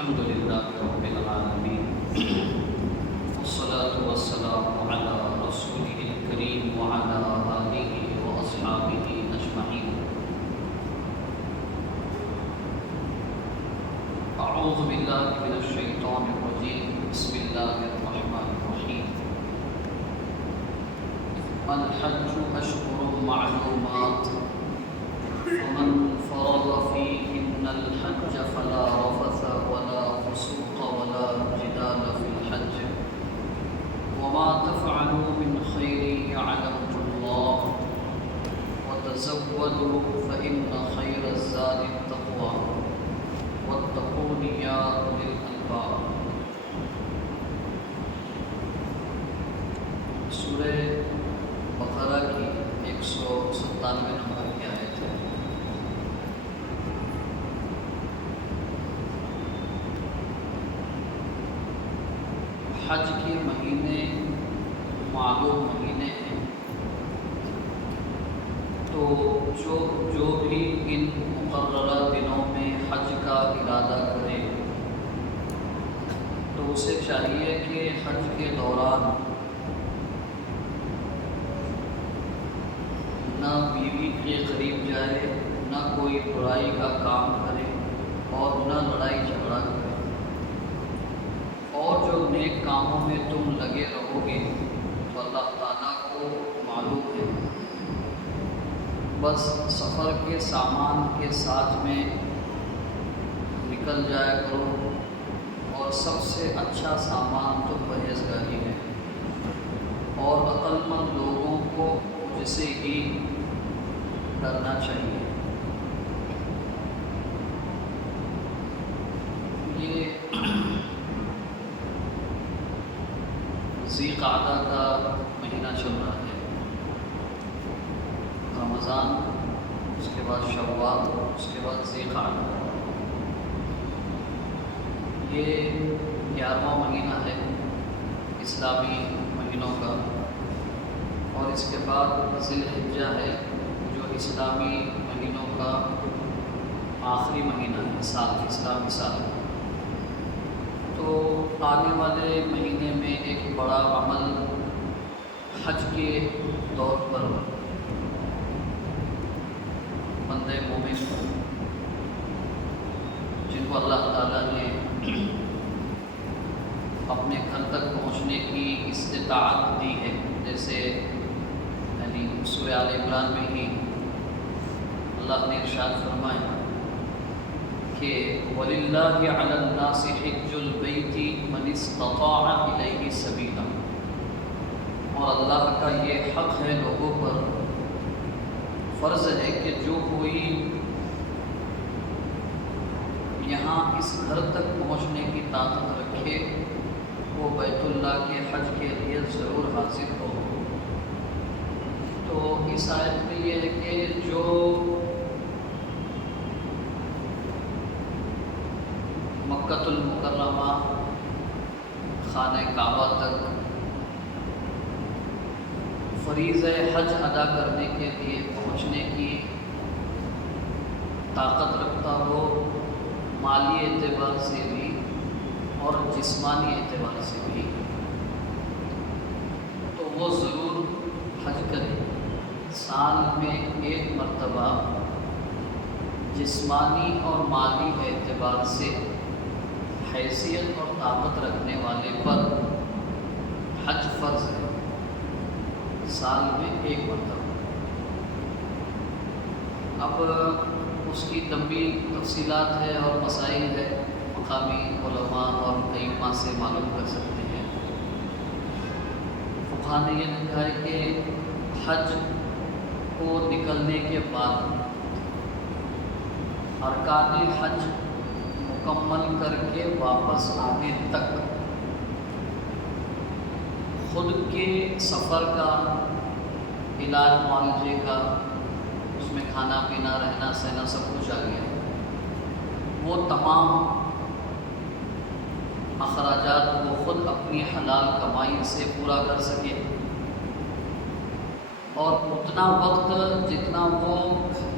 الحمد لله رب العالمين والصلاة والسلام على رسوله الكريم وعلى آله وأصحابه أجمعين. أعوذ بالله من الشيطان الرجيم. بسم الله الرحمن الرحيم. الحج أشهر معلومات فمن فرض فيهن الحج فلا رفث ولا فسوق ولا جدال في الحج وما تفعلوا من خير يعلمه الله وتزودوا فإن خير الزاد التقوى واتقون يا أولي الألباب. سورہ بقرہ کی 197 نمبر کی آیت ہے. حج کے مہینے معلوم مہینے ہیں، تو جو بھی ان مقررہ دنوں میں حج کا ارادہ کرے تو اسے چاہیے کہ حج کے دوران نہ بیوی کے قریب جائے، نہ کوئی برائی کا کام کرے اور نہ لڑائی جھگڑا کرے، اور جو نیک کاموں میں تم لگے رہو گے تو اللہ تعالیٰ کو معلوم ہے. بس سفر کے سامان کے ساتھ میں نکل جایا کرو، اور سب سے اچھا سامان تو پرہیزگاری ہے، اور عقل مند لوگوں کو مجھ سے ہی ڈرنا چاہیے. یہ ذی قعدہ کا مہینہ چل رہا ہے. رمضان، اس کے بعد شوال، اس کے بعد ذی قعدہ. یہ 11واں مہینہ ہے اسلامی مہینوں کا، اور اس کے بعد ذی الحجہ ہے جو اسلامی مہینوں کا آخری مہینہ ہے اسلامی سال. تو آنے والے مہینے میں ایک بڑا عمل حج کے طور پر بندے مومن جن کو اللہ تعالیٰ نے اپنے گھر تک پہنچنے کی استطاعت دی ہے، جیسے یعنی سورہ آل عمران میں ہی اللہ نے ارشاد فرمایا کہ وَلِلَّهِ عَلَى النَّاسِ حِجُّ الْبَيْتِ مَنِ اسْتَطَاعَ إِلَيْهِ سَبِيلًا. اور اللہ کا یہ حق ہے لوگوں پر، فرض ہے کہ جو کوئی یہاں اس گھر تک پہنچنے کی طاقت رکھے وہ بیت اللہ کے حج کے لیے ضرور حاضر ہو. تو اس آیت میں یہ ہے کہ جو مکۃ المکرمہ خانہ کعبہ تک فریضہ حج ادا کرنے کے لیے پہنچنے کی طاقت رکھتا ہو، مالی اعتبار سے بھی اور جسمانی اعتبار سے بھی، تو وہ ضرور حج کرے. سال میں ایک مرتبہ جسمانی اور مالی اعتبار سے حیثیت اور طاقت رکھنے والے پر حج فرض ہے، سال میں ایک مرتبہ. اب اس کی لمبی تفصیلات ہے اور مسائل ہے، مقامی علماء اور ائمہ سے معلوم کر سکتے ہیں. فقہا نے یہ لکھا ہے کہ حج کو نکلنے کے بعد ارکان حج مکمل کر کے واپس آنے تک خود کے سفر کا، علاج معالجے کا، اس میں کھانا پینا رہنا سہنا سب کچھ آ گیا، وہ تمام اخراجات وہ خود اپنی حلال کمائی سے پورا کر سکے، اور اتنا وقت جتنا وہ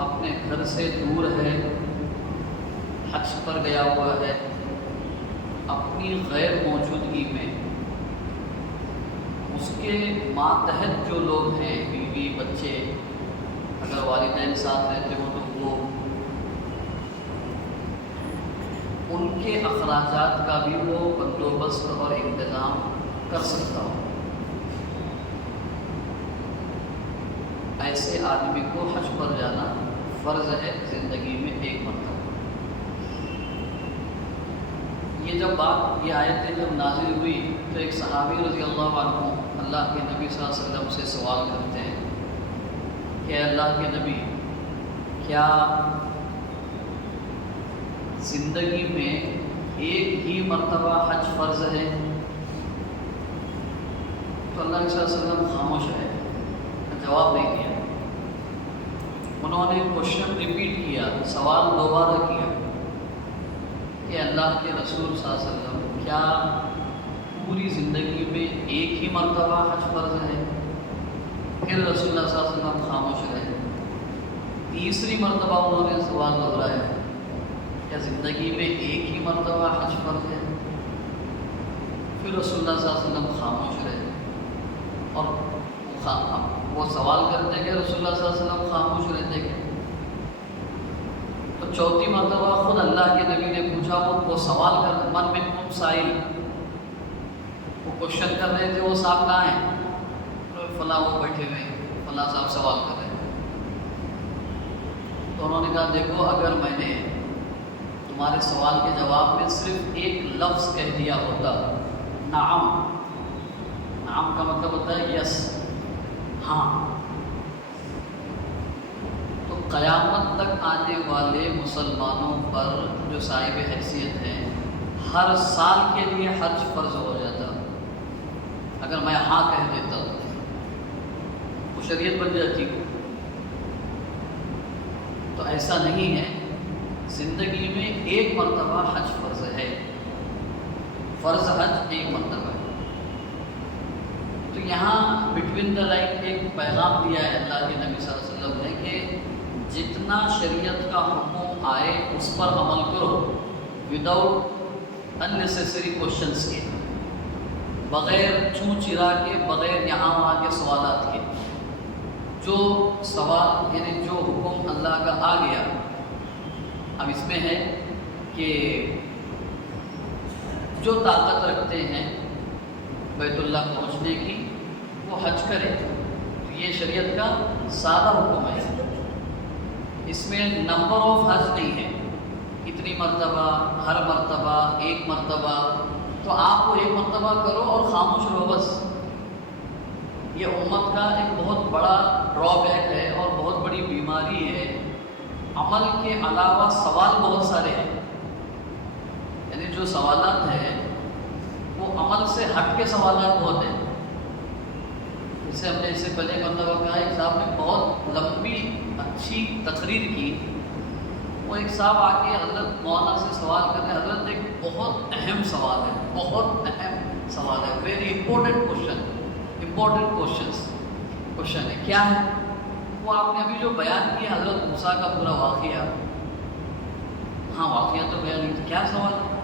اپنے گھر سے دور ہے، حج پر گیا ہوا ہے، اپنی غیر موجودگی میں اس کے ماتحت جو لوگ ہیں، بیوی بچے، اگر والدین ساتھ رہتے ہوں تو وہ ان کے اخراجات کا بھی وہ بندوبست اور انتظام کر سکتا ہو. ایسے آدمی کو حج پر جانا فرض ہے زندگی میں ایک مرتبہ. یہ آیتیں جب نازل ہوئی تو ایک صحابی رضی اللہ عنہ اللہ کے نبی صلی اللہ علیہ وسلم سے سوال کرتے ہیں کہ اللہ کے نبی، کیا زندگی میں ایک ہی مرتبہ حج فرض ہے؟ تو اللہ صلی اللہ علیہ وسلم خاموش رہے، جواب نہیں دیا. انہوں نے کوشچن ریپیٹ کیا، سوال دوبارہ کیا کہ اللہ کے رسول صلی اللہ علیہ وسلم، کیا پوری زندگی میں ایک ہی مرتبہ حج فرض ہے؟ پھر رسول اللہ صلی اللہ علیہ وسلم خاموش رہے. تیسری مرتبہ انہوں نے سوال دہرایا، کیا زندگی میں ایک ہی مرتبہ حج فرض ہے؟ پھر رسول اللہ صلی اللہ علیہ وسلم خاموش رہے. اور وہ سوال کرتے کہ رسول اللہ صلی اللہ علیہ وسلم خاموش رہتے کہ تو چوتھی مرتبہ خود اللہ کے نبی نے پوچھا. وہ سوال کر من منکم سائل، وہ کوشچن کر رہے تھے، وہ صاحب کہاں ہیں؟ فلاں وہ بیٹھے ہوئے، فلاں صاحب سوال کر رہے ہیں. تو انہوں نے کہا دیکھو، اگر میں نے تمہارے سوال کے جواب میں صرف ایک لفظ کہہ دیا ہوتا، نعم، نعم کا مطلب ہوتا ہے یس، ہاں، تو قیامت تک آنے والے مسلمانوں پر جو صاحب حیثیت ہیں ہر سال کے لیے حج فرض ہو جاتا اگر میں ہاں کہہ دیتا، وہ شریعت بن جاتی. تو ایسا نہیں ہے، زندگی میں ایک مرتبہ حج فرض ہے، فرض حج ایک مرتبہ ہے. تو یہاں بٹوین دا لائن ایک پیغام دیا ہے اللہ کے نبی صلی اللہ علیہ وسلم نے کہ جتنا شریعت کا حکم آئے اس پر عمل کرو، وداؤٹ اننیسیسری کوشچنس کے، بغیر چوں چرا کے، بغیر یہاں وہاں کے سوالات کے. جو سوال یعنی جو حکم اللہ کا آ گیا، اب اس میں ہے کہ جو طاقت رکھتے ہیں بیت اللہ پہنچنے کی وہ حج کرے. یہ شریعت کا سادہ حکم ہے، اس میں نمبر آف حج نہیں ہے، اتنی مرتبہ، ہر مرتبہ ایک مرتبہ. تو آپ کو ایک مرتبہ کرو اور خاموش رہو بس. یہ امت کا ایک بہت بڑا ڈرا بیک ہے اور بہت بڑی بیماری ہے. عمل کے علاوہ سوال بہت سارے ہیں، یعنی جو سوالات ہیں وہ عمل سے ہٹ کے سوالات بہت ہیں. جیسے ہم نے اس سے پہلے مرتبہ کہا، ایک صاحب نے بہت لمبی اچھی تقریر کی. وہ ایک صاحب آ کے حضرت مولانا سے سوال کر رہے ہیں، حضرت ایک بہت اہم سوال ہے، بہت اہم سوال ہے، very important question, important question ہے. کیا ہے وہ؟ آپ نے ابھی جو بیان کیا حضرت موسیٰ کا پورا واقعہ. ہاں واقعہ تو بیان نہیں، کیا سوال ہے؟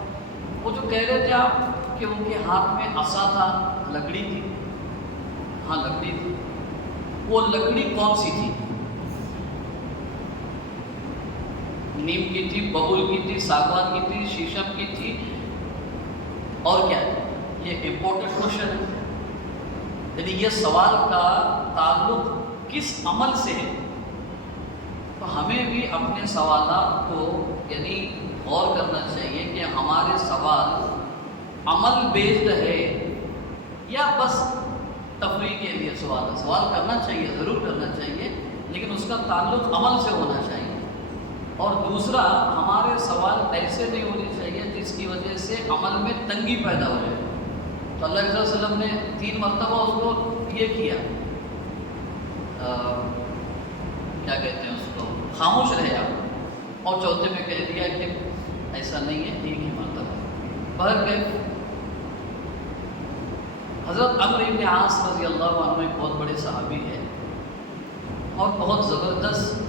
وہ جو کہہ رہے تھے آپ کہ ان کے ہاتھ میں عصا تھا، لکڑی تھی. ہاں لکڑی تھی. وہ لکڑی کون سی تھی؟ نیم کی تھی، ببول کی تھی، ساگوان کی تھی، شیشم کی تھی، اور کیا ہے؟ یہ امپورٹنٹ کوشچن ہے. یعنی یہ سوال کا تعلق کس عمل سے ہے؟ تو ہمیں بھی اپنے سوالات کو یعنی غور کرنا چاہیے کہ ہمارے سوال عمل بیسڈ ہے یا بس تفریح کے لیے سوال ہے. سوال کرنا چاہیے، ضرور کرنا چاہیے، لیکن اس کا تعلق عمل سے ہونا چاہیے. اور دوسرا، ہمارے سوال ایسے نہیں ہونے چاہیے جس کی وجہ سے عمل میں تنگی پیدا ہو جائے. تو اللہ صلی اللہ علیہ وسلم نے 3 مرتبہ اس کو یہ کیا، کیا کہتے ہیں اس کو، خاموش رہے آپ، اور چوتھے میں کہہ دیا کہ ایسا نہیں ہے، ایک ہی مرتبہ. بہرکیف حضرت عمرو بن عاص رضی اللہ عنہ ایک بہت بڑے صحابی ہیں اور بہت زبردست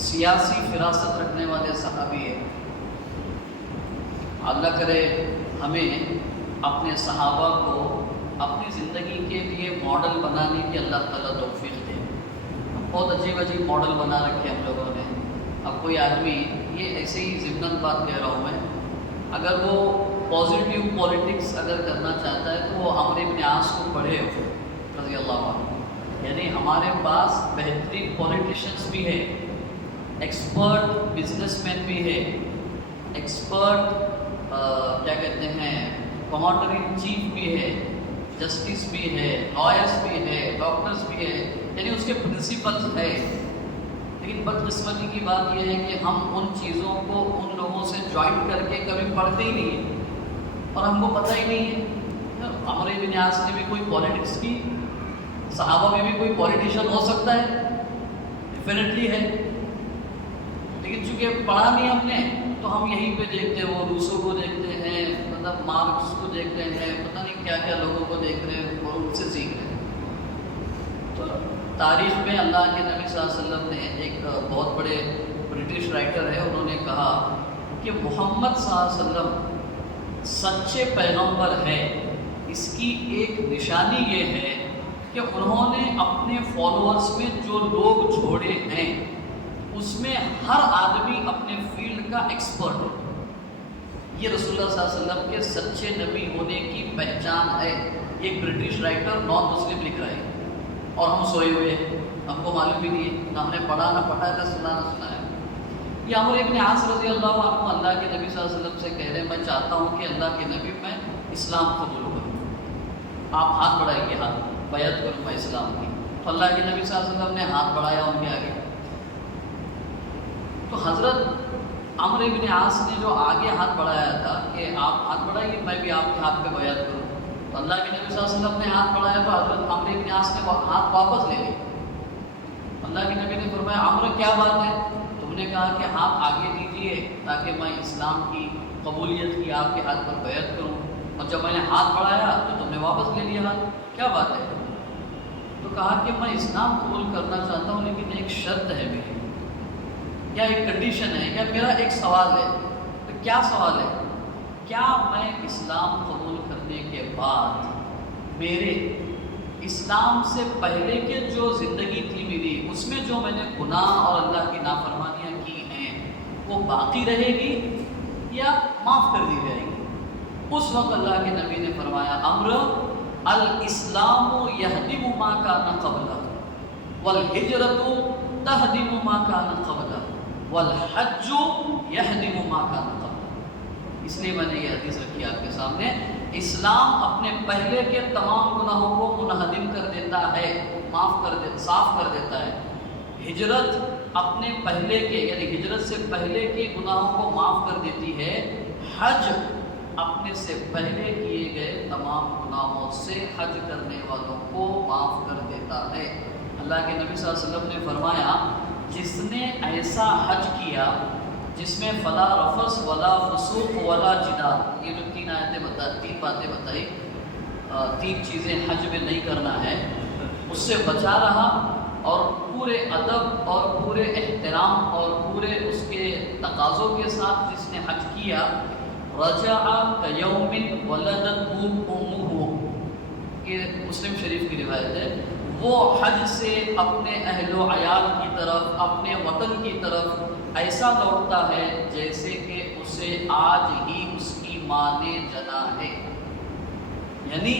سیاسی فراست رکھنے والے صحابی ہیں. اللہ کرے ہمیں اپنے صحابہ کو اپنی زندگی کے لیے ماڈل بنانے کی اللہ تعالیٰ توفیق دے۔ بہت عجیب عجیب ماڈل بنا رکھے ہم لوگوں نے۔ اب کوئی آدمی، یہ ایسے ہی ضمناً بات کہہ رہا ہوں میں، اگر وہ پازیٹیو پولیٹکس اگر کرنا چاہتا ہے تو وہ عمرو بن عاص کو پڑھے رضی اللہ عنہ۔ یعنی ہمارے پاس بہترین پولیٹیشنز بھی ہے، ایکسپرٹ بزنس مین بھی ہے، ایکسپرٹ کیا کہتے ہیں کمانڈر ان چیف بھی ہے، جسٹس بھی ہے، لائرس بھی ہے، ڈاکٹرز بھی ہے، یعنی اس کے پرنسپلز ہے۔ لیکن بدقسمتی کی بات یہ ہے کہ ہم ان چیزوں کو ان لوگوں سے جوائن کر کے کبھی پڑھتے ہی نہیں ہیں اور ہم کو پتہ ہی نہیں ہے۔ عمرو بن عاص نے بھی کوئی پالیٹکس کی، صحابہ میں بھی کوئی پولیٹیشین ہو سکتا ہے، ڈیفینیٹلی ہے، لیکن چونکہ پڑھا نہیں ہم نے تو ہم یہیں پہ دیکھتے ہیں، وہ روسو کو دیکھتے ہیں، مطلب مارکس کو دیکھتے ہیں، پتہ نہیں کیا کیا لوگوں کو دیکھ رہے ہیں اور ان سے سیکھ رہے ہیں۔ تو تاریخ میں اللہ کے نبی صلی اللہ علیہ وسلم نے ایک بہت بڑے برٹش رائٹر ہے، انہوں نے کہا کہ محمد صلی اللہ علیہ وسلم سچے پیغمبر ہے، اس کی ایک نشانی یہ ہے کہ انہوں نے اپنے فالوورز میں جو لوگ چھوڑے ہیں اس میں ہر آدمی اپنے فیلڈ کا ایکسپرٹ ہے۔ یہ رسول اللہ صلی اللہ علیہ وسلم کے سچے نبی ہونے کی پہچان ہے۔ ایک برٹش رائٹر نان مسلم لکھ رہا ہے اور ہم سوئے ہوئے ہیں، ہم کو معلوم بھی نہیں ہے، نہ ہم نے پڑھا نہ پڑھا ہے، سنا نہ سنا ہے۔ یہ عمرو بن عاص رضی اللہ عنہ اللہ کے نبی صلی اللہ علیہ وسلم سے کہہ رہے ہیں میں چاہتا ہوں کہ اللہ کے نبی میں اسلام قبول کروں، آپ ہاتھ بڑھائیے، ہاتھ بیعت کروں میں اسلام کی۔ تو اللہ کے نبی صلی اللہ علیہ وسلم نے ہاتھ بڑھایا ان کے آگے، تو حضرت عمرو بن عاص نے جو آگے ہاتھ بڑھایا تھا کہ آپ ہاتھ بڑھائیے میں بھی آپ کے ہاتھ پہ بیعت کروں، تو اللہ کے نبی صلی اللہ علیہ وسلم نے ہاتھ بڑھایا تو حضرت عمرو بن عاص نے ہاتھ واپس لے لی۔ اللہ کے نبی نے فرمایا عمرو کیا بات ہے، تم نے کہا کہ ہاتھ آگے دیجیے تاکہ میں اسلام کی قبولیت کی آپ کے ہاتھ پر بیعت کروں، اور جب میں نے ہاتھ بڑھایا تو تم نے واپس لے لیا ہاتھ، کیا بات ہے؟ تو کہا کہ میں اسلام قبول کرنا چاہتا ہوں لیکن ایک شرط ہے میری، یا ایک کنڈیشن ہے، یا میرا ایک سوال ہے۔ تو کیا سوال ہے؟ کیا میں اسلام قبول کرنے کے بعد میرے اسلام سے پہلے کے جو زندگی تھی میری اس میں جو میں نے گناہ اور اللہ کی نافرمانیاں کی ہیں وہ باقی رہے گی یا معاف کر دی جائے گی؟ اس وقت اللہ کے نبی نے فرمایا عمرو الاسلام یہدم ما کان قبلہ والہجرۃ تہدم ما کان قبلہ والحج یہدم ما کان قبلہ۔ اس لیے میں نے یہ حدیث رکھی آپ کے سامنے، اسلام اپنے پہلے کے تمام گناہوں کو منہدم کر دیتا ہے، صاف کر دیتا ہے۔ ہجرت اپنے پہلے کے یعنی ہجرت سے پہلے کے گناہوں کو معاف کر دیتی ہے، حج اپنے سے پہلے کیے گئے تمام گناہوں سے حج کرنے والوں کو معاف کر دیتا ہے۔ اللہ کے نبی صلی اللہ علیہ وسلم نے فرمایا جس نے ایسا حج کیا جس میں فلا رفث ولا فسوق ولا جدال، یہ جو تین باتیں بتائی، تین چیزیں حج میں نہیں کرنا ہے، اس سے بچا رہا اور پورے ادب اور پورے احترام اور پورے اس کے تقاضوں کے ساتھ جس نے حج کیا، رجع کیوم ولدتہ امہ، یہ مسلم شریف کی روایت ہے، وہ حج سے اپنے اہل و عیال کی طرف، اپنے وطن کی طرف ایسا لوٹتا ہے جیسے کہ اسے آج ہی اس کی ماں نے جنا ہے، یعنی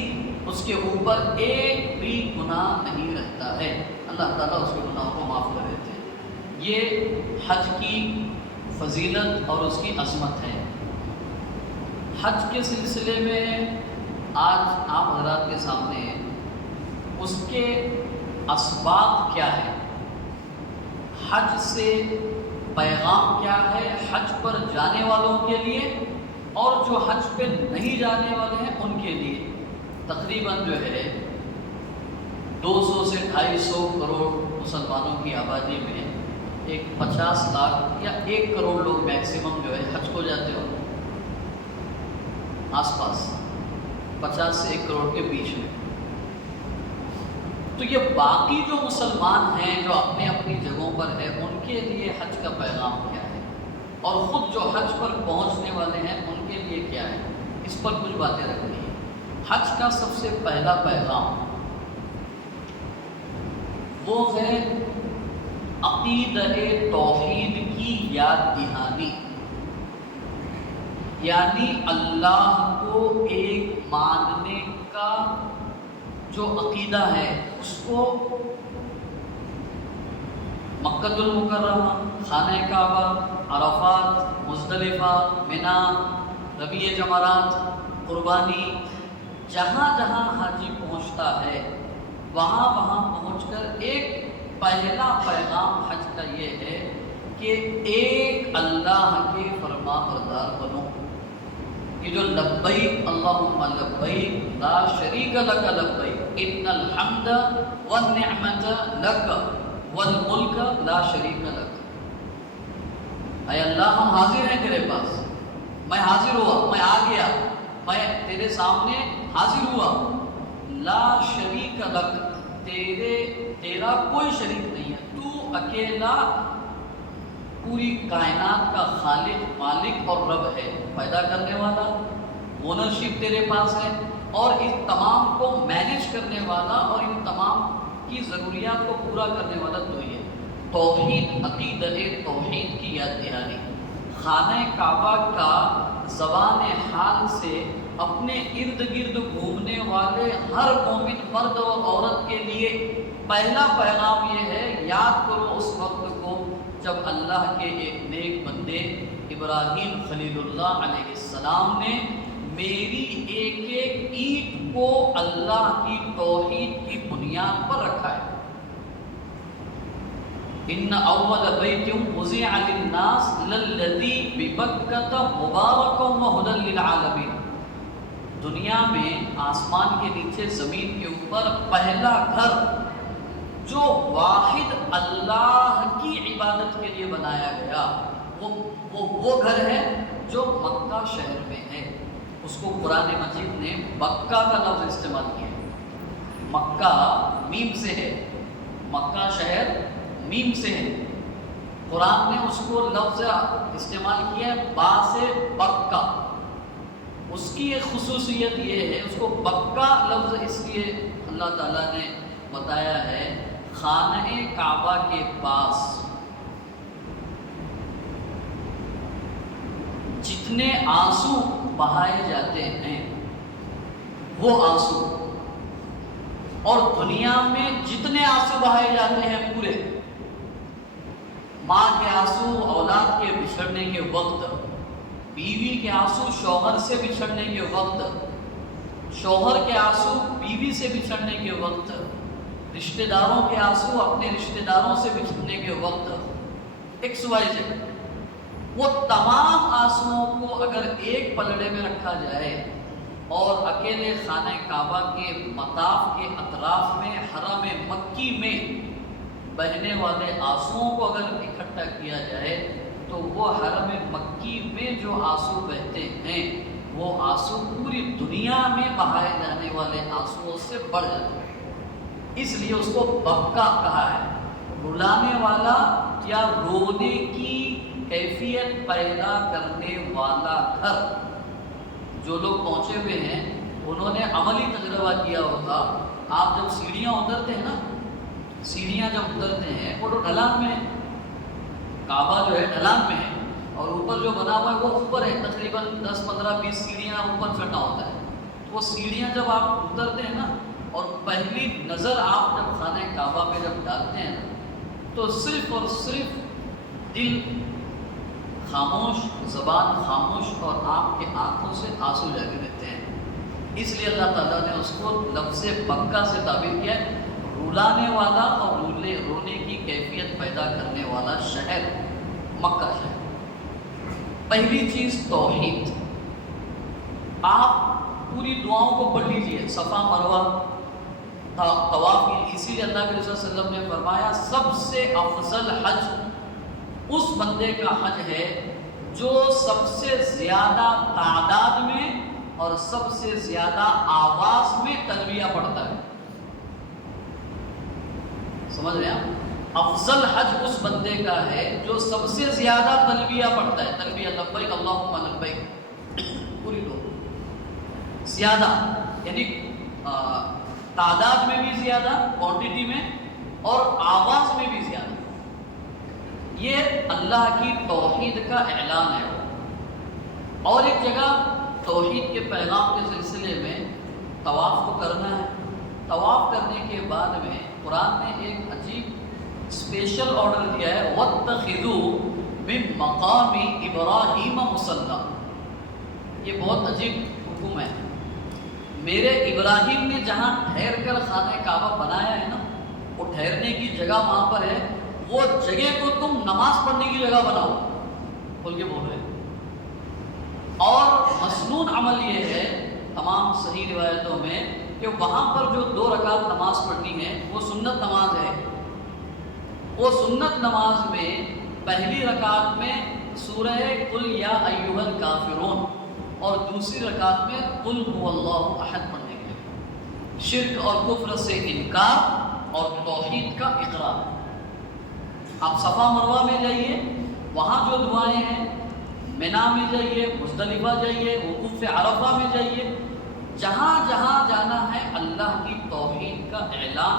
اس کے اوپر ایک بھی گناہ نہیں رہتا ہے، اللہ تعالیٰ اس کے گناہوں کو معاف کر دیتے ہیں۔ یہ حج کی فضیلت اور اس کی عظمت ہے۔ حج کے سلسلے میں آج آپ حضرات کے سامنے اس کے اسباب کیا ہے، حج سے پیغام کیا ہے حج پر جانے والوں کے لیے اور جو حج پہ نہیں جانے والے ہیں ان کے لیے۔ تقریباً جو ہے 200 سے 250 کروڑ مسلمانوں کی آبادی میں ایک 50 لاکھ یا 1 کروڑ لوگ میکسیمم جو ہے حج کو جاتے ہوں، آس پاس 50 سے 1 کروڑ کے بیچ میں۔ تو یہ باقی جو مسلمان ہیں جو اپنی اپنی جگہوں پر ہیں ان کے لیے حج کا پیغام کیا ہے، اور خود جو حج پر پہنچنے والے ہیں ان کے لیے لیے کیا ہے، اس پر کچھ باتیں رکھنی ہیں۔ حج کا سب سے پہلا پیغام وہ ہے عقیدہ توحید کی یاد دہانی، یعنی اللہ کو ایک ماننے کا جو عقیدہ ہے اس کو مکۃ المکرمہ، خانہ کعبہ، عرفات، مزدلفہ، منا، رمیۂ جمرات، قربانی، جہاں جہاں حاجی پہنچتا ہے وہاں پہنچ کر ایک پہلا پیغام حج کا یہ ہے کہ ایک اللہ کے فرما بردار بنو۔ یہ جو لبیک اللہم لبیک لا شریک لک لبیک ان الحمد والنعمت لک والملک لا شریک لک، اے اللہ ہم حاضر ہیں تیرے پاس، میں حاضر ہوا، میں آ گیا، میں تیرے سامنے حاضر ہوا، لا شریک لک، تیرا کوئی شریک نہیں ہے، تو اکیلا پوری کائنات کا خالق، مالک اور رب ہے، پیدا کرنے والا، اونرشپ تیرے پاس ہے، اور اس تمام کو مینیج کرنے والا اور ان تمام کی ضروریات کو پورا کرنے والا تو ہی ہے۔ توحید، عقیدہ توحید کی یاد دہانی، خانہ کعبہ کا زبان حال سے اپنے ارد گرد گھومنے والے ہر مومن مرد اور عورت کے لیے پہلا پیغام یہ ہے، یاد کرو اس وقت کو جب اللہ کے ایک نیک بندے ابراہیم خلیل اللہ علیہ السلام نے میری ایک ایک اینٹ کو اللہ کی توحید کی بنیاد پر رکھا ہے۔ ان اول بیت وضع للناس للذی ببکۃ مبارک وہدی للعالمین، دنیا میں آسمان کے نیچے زمین کے اوپر پہلا گھر جو واحد اللہ کی عبادت کے لیے بنایا گیا وہ گھر ہے جو مکہ شہر میں ہے۔ اس کو قرآن مجید نے مکہ کا لفظ استعمال کیا ہے، مکہ میم سے ہے، مکہ شہر میم سے ہے، قرآن نے اس کو لفظ استعمال کیا ہے با سے بکہ۔ اس کی ایک خصوصیت یہ ہے، اس کو بکہ لفظ اس لیے اللہ تعالیٰ نے بتایا ہے، خانہ کعبہ کے پاس جتنے آنسو بہائے جاتے ہیں وہ آنسو، اور دنیا میں جتنے آنسو بہائے جاتے ہیں پورے، ماں کے آنسو اولاد کے بچھڑنے کے وقت، بیوی کے آنسو شوہر سے بچھڑنے کے وقت، شوہر کے آنسو بیوی سے بچھڑنے کے وقت، رشتہ داروں کے آنسو اپنے رشتہ داروں سے بچھڑنے کے وقت، ایکس وائی زیڈ، وہ تمام آنسوؤں کو اگر ایک پلڑے میں رکھا جائے اور اکیلے خانہ کعبہ کے مطاف کے اطراف میں حرم مکی میں بہنے والے آنسوؤں کو اگر اکٹھا کیا جائے تو وہ حرم مکی میں جو آنسو بہتے ہیں وہ آنسو پوری دنیا میں بہائے جانے والے آنسوؤں سے بڑھ جاتے ہیں۔ اس لیے اس کو بکہ کہا ہے، رلانے والا یا رونے کی کیفیت پیدا کرنے والا گھر۔ جو لوگ پہنچے ہوئے ہیں انہوں نے عملی تجربہ کیا ہوگا، آپ جب سیڑھیاں اترتے ہیں نا، سیڑھیاں جب اترتے ہیں وہ تو ڈھلان میں ہے، کعبہ جو ہے ڈھلان میں ہے اور اوپر جو بنا ہوا ہے وہ اوپر ہے، تقریباً 10-15-20 سیڑھیاں اوپر چڑھنا ہوتا ہے۔ وہ سیڑھیاں جب آپ اترتے ہیں نا اور پہلی نظر آپ جب خانہ کعبہ پہ جب ڈالتے ہیں تو صرف اور صرف دل خاموش، زبان خاموش اور آپ کے آنکھوں سے آنسو جاگے رہتے ہیں۔ اس لیے اللہ تعالیٰ نے اس کو لفظ بکہ سے تعبیر کیا ہے، رلانے والا اور رونے کی کیفیت پیدا کرنے والا شہر مکہ شہر۔ پہلی چیز توحید، آپ پوری دعاؤں کو پڑھ لیجئے، صفا مروہ طواف کی، اسی لیے اللہ کے رسول صلی اللہ علیہ وسلم نے فرمایا سب سے افضل حج اس بندے کا حج ہے جو سب سے زیادہ تعداد میں اور سب سے زیادہ آواز میں تلبیہ پڑھتا ہے۔ سمجھ رہے ہیں؟ افضل حج اس بندے کا ہے جو سب سے زیادہ تلبیہ پڑھتا ہے، تلبیہ لبیک اللہم لبیک، پوری لوگ زیادہ، یعنی تعداد میں بھی زیادہ، کوانٹٹی میں، اور آواز میں بھی زیادہ. یہ اللہ کی توحید کا اعلان ہے. اور ایک جگہ توحید کے پیغام کے سلسلے میں طواف کو کرنا ہے. طواف کرنے کے بعد میں قرآن نے ایک عجیب اسپیشل آرڈر دیا ہے، وَاتَّخِذُوا مِن مَقَامِ إِبْرَاهِيمَ مُصَلًّى. یہ بہت عجیب حکم ہے. میرے ابراہیم نے جہاں ٹھہر کر خانہ کعبہ بنایا ہے نا، وہ ٹھہرنے کی جگہ وہاں پر ہے، وہ جگہ کو تم نماز پڑھنے کی جگہ بناؤ. کھول کے بول رہے ہیں. اور مسنون عمل یہ ہے تمام صحیح روایتوں میں کہ وہاں پر جو 2 رکعت نماز پڑھنی ہے وہ سنت نماز ہے. وہ سنت نماز میں پہلی رکعت میں سورہ قل یا ایھا الکافرون اور دوسری رکعت میں قل هو اللہ احد پڑھنے کے لیے شرک اور کفر سے انکار اور توحید کا اقرار. آپ صفا مروہ میں جائیے، وہاں جو دعائیں ہیں، منا میں جائیے، مزدلفہ جائیے، وقوف عرفہ میں جائیے، جہاں جہاں جانا ہے اللہ کی توحید کا اعلان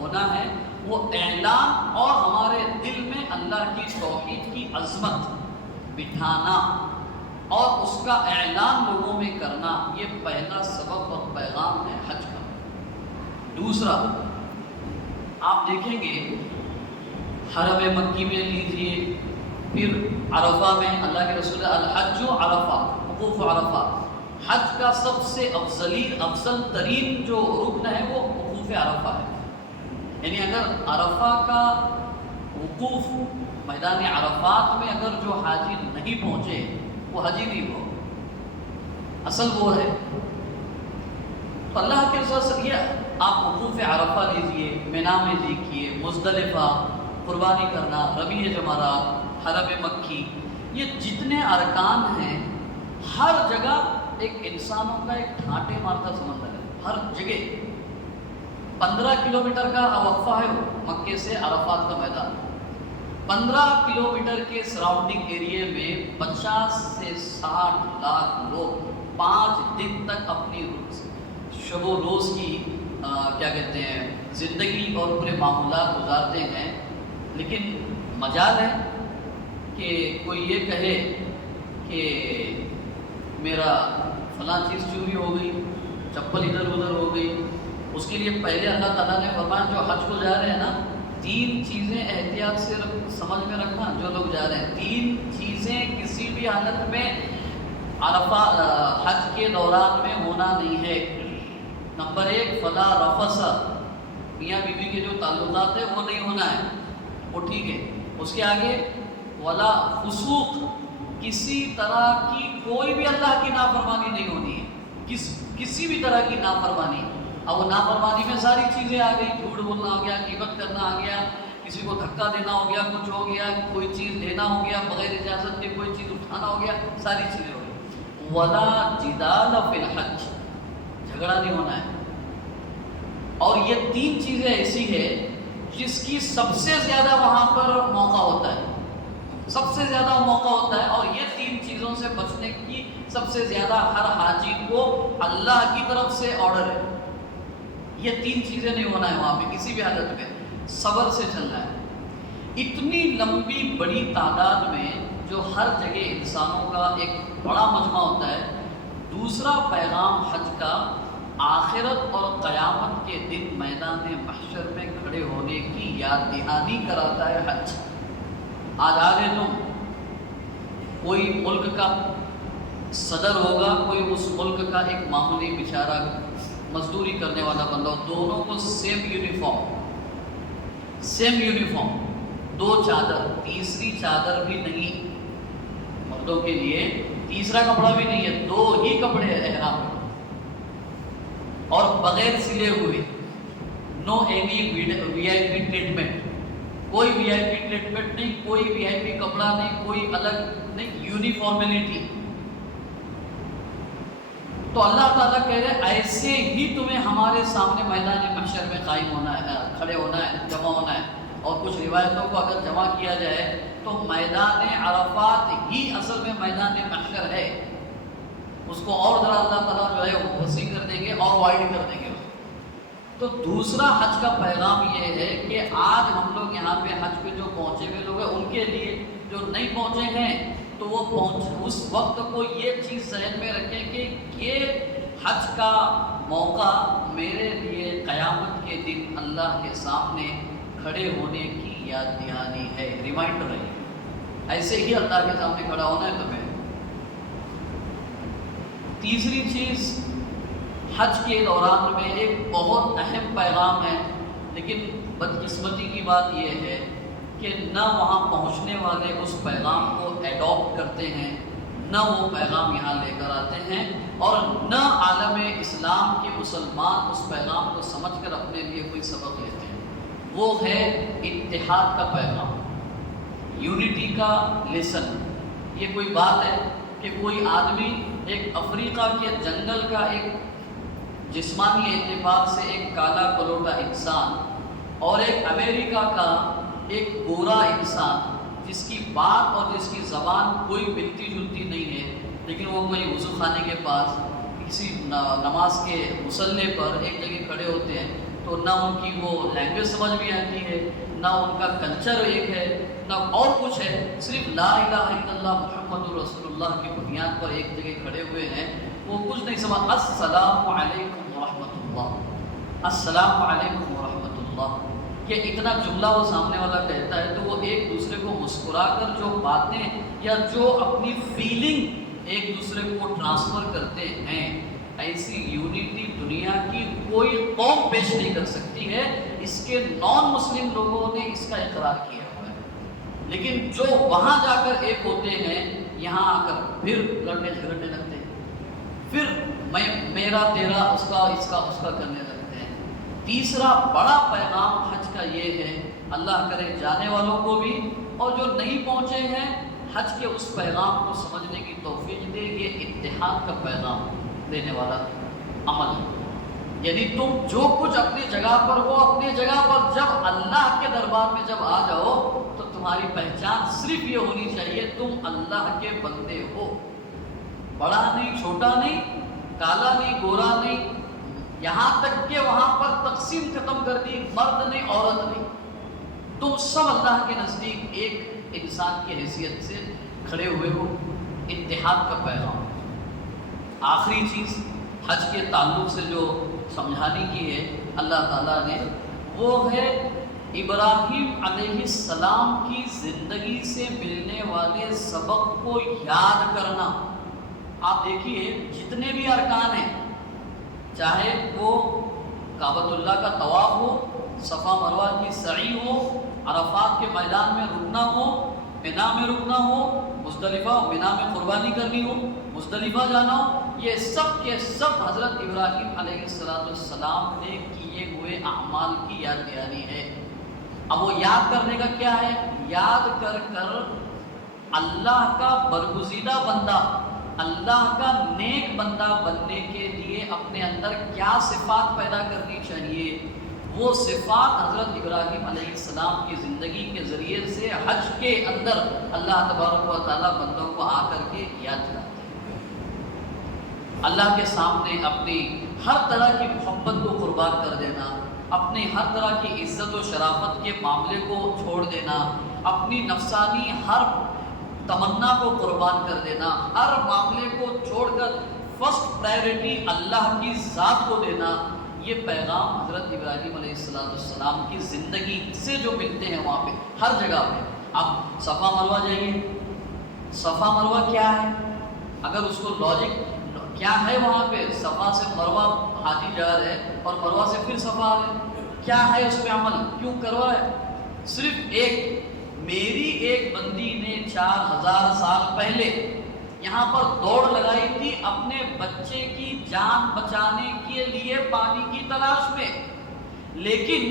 ہونا ہے. وہ اعلان اور ہمارے دل میں اللہ کی توحید کی عظمت بٹھانا اور اس کا اعلان لوگوں میں کرنا، یہ پہلا سبب اور پیغام ہے حج کا. دوسرا، آپ دیکھیں گے حرم مکی میں لیجیے، پھر عرفہ میں اللہ کے رسول الحج عرفہ، وقوف عرفہ. حج کا سب سے افضل ترین جو رکن ہے وہ وقوف عرفہ ہے. یعنی اگر عرفہ کا وقوف میدان عرفات میں اگر جو حاجی نہیں پہنچے وہ حجی نہیں ہو، اصل وہ ہے. تو اللہ کے رسول یہ آپ وقوف عرفہ لیجئے، منا میں دیکھیے، مزدلفہ، قربانی کرنا، رمی جمرات، حرم مکی، یہ جتنے ارکان ہیں ہر جگہ ایک انسانوں کا ایک ڈھانٹے مارتا سمندر ہے. ہر جگہ 15 کلومیٹر کا وقفہ ہے مکے سے عرفات کا میدان. 15 کلومیٹر کے سراؤنڈنگ ایریے میں 50 سے 60 لاکھ لوگ 5 دن تک اپنی شب و روز کی کیا کہتے ہیں زندگی اور پورے معمولات گزارتے ہیں. لیکن مجال ہے کہ کوئی یہ کہے کہ میرا فلاں چیز چوری ہو گئی، چپل ادھر ادھر ہو گئی. اس کے لیے پہلے اللہ تعالیٰ نے فرمایا جو حج کو جا رہے ہیں نا، 3 چیزیں احتیاط سے سمجھ میں رکھنا. جو لوگ جا رہے ہیں 3 چیزیں کسی بھی حالت میں عرفہ حج کے دوران میں ہونا نہیں ہے. نمبر 1 فلا رفث، میاں بیوی کے جو تعلقات ہیں وہ نہیں ہونا ہے، وہ ٹھیک ہے. اس کے آگے ولا فسوق، کسی طرح کی کوئی بھی اللہ کی نافرمانی نہیں ہونی ہے، کسی بھی طرح کی نافرمانی. اب وہ نافرمانی میں ساری چیزیں آ گئی، جھوٹ بولنا ہو گیا، غیبت کرنا آ گیا، کسی کو دھکا دینا ہو گیا، کچھ ہو گیا، کوئی چیز لینا ہو گیا، بغیر اجازت کے کوئی چیز اٹھانا ہو گیا، ساری چیزیں ہو گئی. ولا جدال فی الحج، جھگڑا نہیں ہونا ہے. اور یہ 3 چیزیں ایسی ہے جس کی سب سے زیادہ وہاں پر موقع ہوتا ہے، سب سے زیادہ موقع ہوتا ہے. اور یہ 3 چیزوں سے بچنے کی سب سے زیادہ ہر حاجی کو اللہ کی طرف سے آرڈر ہے. یہ 3 چیزیں نہیں ہونا ہے وہاں پہ کسی بھی حالت میں، صبر سے چلنا ہے. اتنی لمبی بڑی تعداد میں جو ہر جگہ انسانوں کا ایک بڑا مجمع ہوتا ہے. دوسرا پیغام حج کا آخرت اور قیامت کے دن میدان محشر میں کھڑے ہونے کی یاد دہانی کراتا ہے حج. آج آگے تم کوئی ملک کا صدر ہوگا، کوئی اس ملک کا ایک معمولی بیچارہ مزدوری کرنے والا بندہ، دونوں کو سیم یونیفارم، 2 چادر، تیسری چادر بھی نہیں. مردوں کے لیے تیسرا کپڑا بھی نہیں ہے، 2 ہی کپڑے ہیں احرام میں، اور بغیر سلے ہوئے. نو اینی وی آئی پی ٹریٹمنٹ، کوئی وی آئی پی ٹریٹمنٹ نہیں، کوئی وی آئی پی کپڑا نہیں، کوئی الگ نہیں، یونیفارملٹی. تو اللہ تعالیٰ کہہ رہے ایسے ہی تمہیں ہمارے سامنے میدان محشر میں قائم ہونا ہے، کھڑے ہونا ہے، جمع ہونا ہے. اور کچھ روایتوں کو اگر جمع کیا جائے تو میدان عرفات ہی اصل میں میدان محشر ہے. اس کو اور ذرا اللہ تعالیٰ جو ہے وہ وسیع کر دیں گے اور وائڈ کر دیں گے اس کو۔ تو دوسرا حج کا پیغام یہ ہے کہ آج ہم لوگ یہاں پہ حج پہ جو پہنچے ہوئے لوگ ہیں ان کے لیے، جو نہیں پہنچے ہیں تو وہ اس وقت کو یہ چیز ذہن میں رکھیں کہ یہ حج کا موقع میرے لیے قیامت کے دن اللہ کے سامنے کھڑے ہونے کی یاد دہانی ہے، ریمائنڈر ہے۔ ایسے ہی اللہ کے سامنے کھڑا ہونا ہے تمہیں۔ تیسری چیز حج کے دوران میں ایک بہت اہم پیغام ہے، لیکن بدقسمتی کی بات یہ ہے کہ نہ وہاں پہنچنے والے اس پیغام کو ایڈاپٹ کرتے ہیں، نہ وہ پیغام یہاں لے کر آتے ہیں، اور نہ عالم اسلام کے مسلمان اس پیغام کو سمجھ کر اپنے لیے کوئی سبق لیتے ہیں۔ وہ ہے اتحاد کا پیغام، یونٹی کا لیسن۔ یہ کوئی بات ہے کہ کوئی آدمی ایک افریقہ کے جنگل کا ایک جسمانی اعتبار سے ایک کالا کلوٹا انسان اور ایک امریکہ کا ایک گورا انسان جس کی بات اور جس کی زبان کوئی ملتی جلتی نہیں ہے، لیکن وہ کوئی وضو خانے کے پاس کسی نماز کے مصلے پر ایک جگہ کھڑے ہوتے ہیں، تو نہ ان کی وہ لینگویج سمجھ میں آتی ہے، نہ ان کا کلچر ایک ہے، نہ اور کچھ ہے، صرف لا الہ الا اللہ محمد رسول اللہ کی بنیاد پر ایک جگہ کھڑے ہوئے ہیں۔ وہ کچھ نہیں سمجھ، السلام علیکم ورحمۃ اللہ، السلام علیکم ورحمۃ اللہ، کہ اتنا جملہ وہ سامنے والا کہتا ہے تو وہ ایک دوسرے کو مسکرا کر جو باتیں یا جو اپنی فیلنگ ایک دوسرے کو ٹرانسفر کرتے ہیں، ایسی یونٹی دنیا کی کوئی قوم پیش نہیں کر سکتی ہے۔ اس کے نان مسلم لوگوں نے اس کا اقرار کیا ہوا ہے، لیکن جو وہاں جا کر ایک ہوتے ہیں، یہاں آ کر پھر لڑنے جھگڑنے لگتے ہیں، پھر میں میرا تیرا اس کا کرنے لگتے ہیں۔ تیسرا بڑا پیغام حج کا یہ ہے، اللہ کرے جانے والوں کو بھی اور جو نہیں پہنچے ہیں حج کے اس پیغام کو سمجھنے کی توفیق دے۔ یہ اتحاد کا پیغام دینے والا عمل ہے، یعنی تم جو کچھ اپنی جگہ پر ہو، اپنی جگہ پر جب اللہ کے دربار میں جب آ جاؤ تو تمہاری پہچان صرف یہ ہونی چاہیے تم اللہ کے بندے ہو، بڑا نہیں، چھوٹا نہیں، کالا نہیں، گورا نہیں، یہاں تک کہ وہاں پر تقسیم ختم کر دی، مرد نہیں، عورت نہیں، تم سب اللہ کے نزدیک ایک انسان کی حیثیت سے کھڑے ہوئے ہو۔ اتحاد کا پیغام۔ آخری چیز حج کے تعلق سے جو سمجھانے کی ہے اللہ تعالیٰ نے، وہ ہے ابراہیم علیہ السلام کی زندگی سے ملنے والے سبق کو یاد کرنا۔ آپ دیکھیے جتنے بھی ارکان ہیں، چاہے وہ کعبۃ اللہ کا طواف ہو، صفا مروہ کی سعی ہو، عرفات کے میدان میں رکنا ہو، مینا میں رکنا ہو، مزدلفہ مینا میں قربانی کرنی ہو، مزدلفہ جانا ہو، یہ سب کے سب حضرت ابراہیم علیہ السلام نے کیے ہوئے اعمال کی یاد دہانی ہے۔ اب وہ یاد کرنے کا کیا ہے؟ یاد کر کر اللہ کا برگزیدہ بندہ، اللہ کا نیک بندہ بننے کے لیے اپنے اندر کیا صفات پیدا کرنی چاہیے، وہ صفات حضرت ابراہیم علیہ السلام کی زندگی کے ذریعے سے حج کے اندر اللہ تبارک و تعالیٰ بندوں کو آ کر کے یاد دلاتے ہیں۔ اللہ کے سامنے اپنی ہر طرح کی محبت کو قربان کر دینا، اپنی ہر طرح کی عزت و شرافت کے معاملے کو چھوڑ دینا، اپنی نفسانی ہر تمنا کو قربان کر دینا، ہر معاملے کو چھوڑ کر فرسٹ پرائیورٹی اللہ کی ذات کو دینا، یہ پیغام حضرت ابراہیم علیہ السلام کی زندگی سے جو ملتے ہیں وہاں پہ ہر جگہ پہ۔ اب صفا مروہ جائیے، صفا مروہ کیا ہے؟ اگر اس کو لاجک کیا ہے وہاں پہ، صفا سے مروہ حاجی جا رہے اور مروہ سے پھر صفا آ رہے، کیا ہے اس میں عمل، کیوں کروا ہے؟ صرف ایک، میری ایک بندی نے 4000 سال پہلے یہاں پر دوڑ لگائی تھی اپنے بچے کی جان بچانے کے لیے پانی کی تلاش میں، لیکن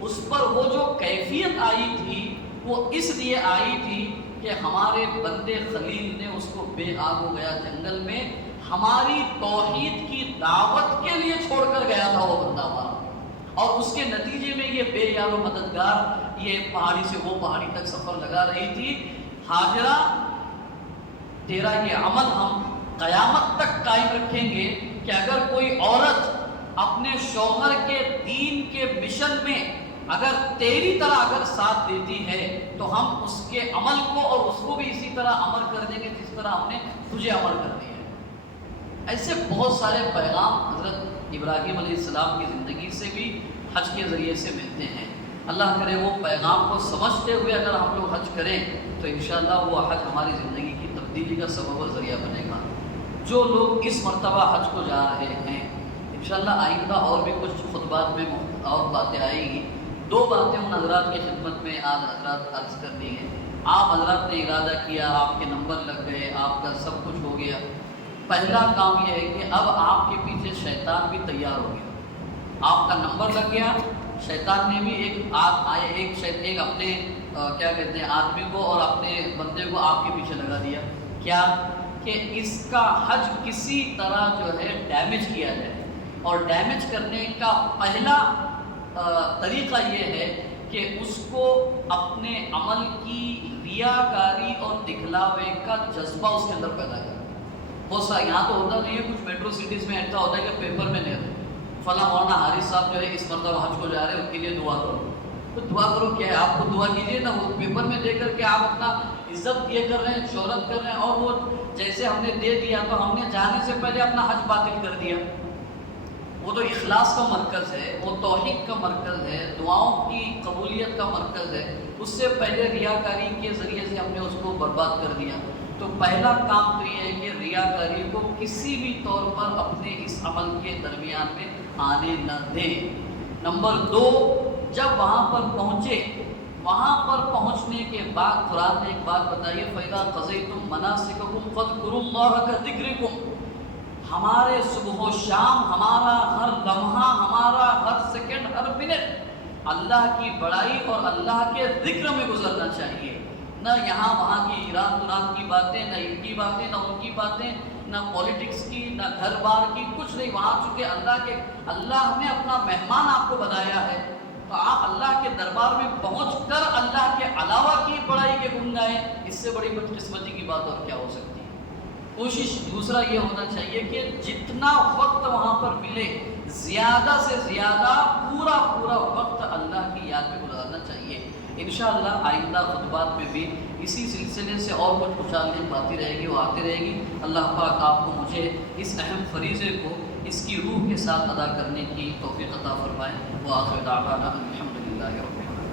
اس پر وہ جو کیفیت آئی تھی وہ اس لیے آئی تھی کہ ہمارے بندے خلیل نے اس کو بے آگ ہو گیا جنگل میں، ہماری توحید کی دعوت کے لیے چھوڑ کر گیا تھا وہ بندہ ہمارا، اور اس کے نتیجے میں یہ بے یار و مددگار یہ پہاڑی سے وہ پہاڑی تک سفر لگا رہی تھی۔ ہاجرہ تیرا یہ عمل ہم قیامت تک قائم رکھیں گے کہ اگر کوئی عورت اپنے شوہر کے دین کے مشن میں اگر تیری طرح اگر ساتھ دیتی ہے تو ہم اس کے عمل کو اور اس کو بھی اسی طرح عمل کر دیں گے جس طرح ہم نے تجھے عمل کر دیا ہے۔ ایسے بہت سارے پیغام حضرت ابراہیم علیہ السلام کی زندگی سے بھی حج کے ذریعے سے ملتے ہیں۔ اللہ کرے وہ پیغام کو سمجھتے ہوئے اگر ہم لوگ حج کریں تو انشاءاللہ وہ حج ہماری زندگی کی تبدیلی کا سبب و ذریعہ بنے گا۔ جو لوگ اس مرتبہ حج کو جا رہے ہیں انشاءاللہ آئندہ اور بھی کچھ خطبات میں اور باتیں آئے گی۔ دو باتیں ان حضرات کی خدمت میں آج حضرات عرض کر دی ہیں۔ آپ حضرات نے ارادہ کیا، آپ کے نمبر لگ گئے، آپ کا سب کچھ ہو گیا۔ پہلا کام یہ ہے کہ اب آپ کے پیچھے شیطان بھی تیار ہو گیا۔ آپ کا نمبر لگ گیا، شیطان نے بھی ایک اپنے کیا کہتے ہیں آدمی کو اور اپنے بندے کو آپ کے پیچھے لگا دیا۔ کیا کہ اس کا حج کسی طرح جو ہے ڈیمیج کیا جائے، اور ڈیمیج کرنے کا پہلا طریقہ یہ ہے کہ اس کو اپنے عمل کی ریاکاری اور دکھلاوے کا جذبہ اس کے اندر پیدا کرنا۔ بہت سا یہاں تو ہوتا نہیں ہے، کچھ میٹرو سٹیز میں ایسا ہوتا ہے کہ پیپر میں نہیں ہوتا فلاں مولانا حارث صاحب جو ہے اس مرتبہ حج کو جا رہے ہیں، ان کے لیے دعا کرو۔ تو دعا کرو کیا ہے، آپ کو دعا کیجیے نا، وہ پیپر میں دے کر کے آپ اپنا عزت یہ کر رہے ہیں، شہرت کر رہے ہیں، اور وہ جیسے ہم نے دے دیا تو ہم نے جانے سے پہلے اپنا حج باطل کر دیا۔ وہ تو اخلاص کا مرکز ہے، وہ توحید کا مرکز ہے، دعاؤں کی قبولیت کا مرکز ہے، اس سے پہلے ریاکاری کے ذریعے سے ہم نے اس کو برباد کر دیا۔ تو پہلا کام تو یہ ہے کہ ریاکاری کو کسی بھی طور پر اپنے اس عمل کے درمیان میں آنے نہ دیں۔ نمبر دو، جب وہاں پر پہنچے، وہاں پر پہنچنے کے بعد قرآن نے ایک بات بتائی ہے، فَإِذَا قَضَيْتُم مَنَاسِكَكُمْ فَاذْكُرُوا اللَّهَ كَذِكْرِكُمْ۔ ہمارے صبح و شام، ہمارا ہر لمحہ، ہمارا ہر سیکنڈ، ہر منٹ اللہ کی بڑائی اور اللہ کے ذکر میں گزرنا چاہیے۔ نہ یہاں وہاں کی ایران دوران کی باتیں، نہ ان کی باتیں، نہ ان کی باتیں، نہ پولیٹکس کی، نہ گھر بار کی، کچھ نہیں۔ وہاں چونکہ اللہ نے اپنا مہمان آپ کو بنایا ہے، تو آپ اللہ کے دربار میں پہنچ کر اللہ کے علاوہ کی بڑائی کے گن گائیں۔ اس سے بڑی بدقسمتی کی بات اور کیا ہو سکتی ہے۔ کوشش دوسرا یہ ہونا چاہیے کہ جتنا وقت وہاں پر ملے زیادہ سے زیادہ پورا وقت اللہ کی یاد میں گزارنا چاہیے۔ انشاءاللہ آئندہ خطبات میں بھی اسی سلسلے سے اور کچھ خوشحالی آتی رہے گی، وہ آتی رہے گی۔ اللہ پاک آپ کو مجھے اس اہم فریضے کو اس کی روح کے ساتھ ادا کرنے کی توفیق عطا فرمائے۔ وآخر دعوانا الحمدللہ رب العالمین۔